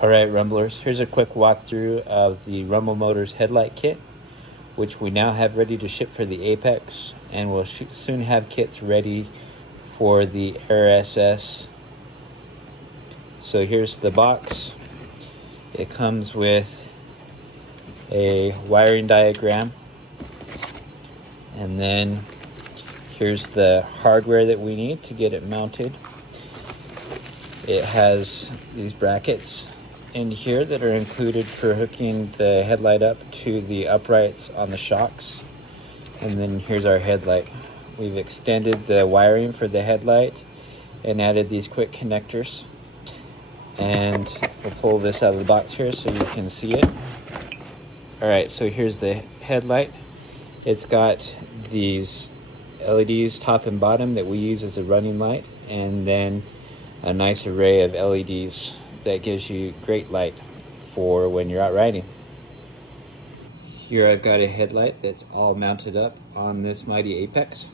Alright Rumblers, here's a quick walkthrough of the Rumble Motors headlight kit, which we now have ready to ship for the Apex, and we'll soon have kits ready for the Air SS. So here's the box. It comes with a wiring diagram, and then here's the hardware that we need to get it mounted. It has these brackets in here that are included for hooking the headlight up to the uprights on the shocks. And then here's our headlight. We've extended the wiring for the headlight and added these quick connectors. And we'll pull this out of the box here so you can see it. Alright, so here's the headlight. It's got these LEDs top and bottom that we use as a running light, and then a nice array of LEDs that gives you great light for when you're out riding. Here I've got a headlight that's all mounted up on this mighty Apex.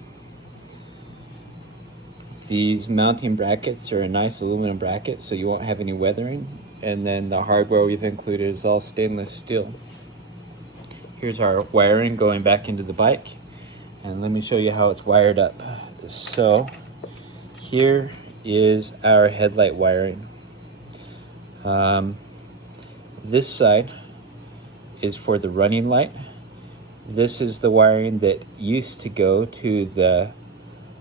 These mounting brackets are a nice aluminum bracket so you won't have any weathering, and then the hardware we've included is all stainless steel. Here's our wiring going back into the bike, and let me show you how it's wired up. So here is our headlight wiring. This side is for the running light. This is the wiring that used to go to the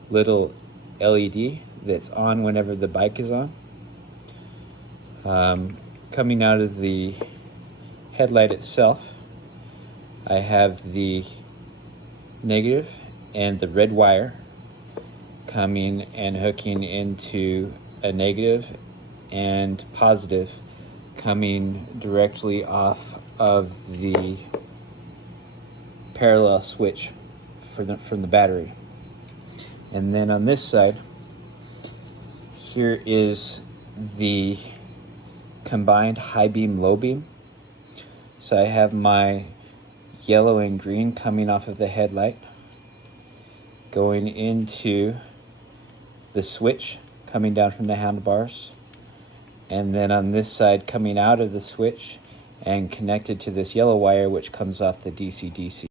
little LED that's on whenever the bike is on. Coming out of the headlight itself, I have the negative and the red wire coming and hooking into a negative, and positive coming directly off of the parallel switch from the battery. And then on this side, here is the combined high beam, low beam. So I have my yellow and green coming off of the headlight, going into the switch, coming down from the handlebars, and then on this side coming out of the switch and connected to this yellow wire which comes off the DC-DC.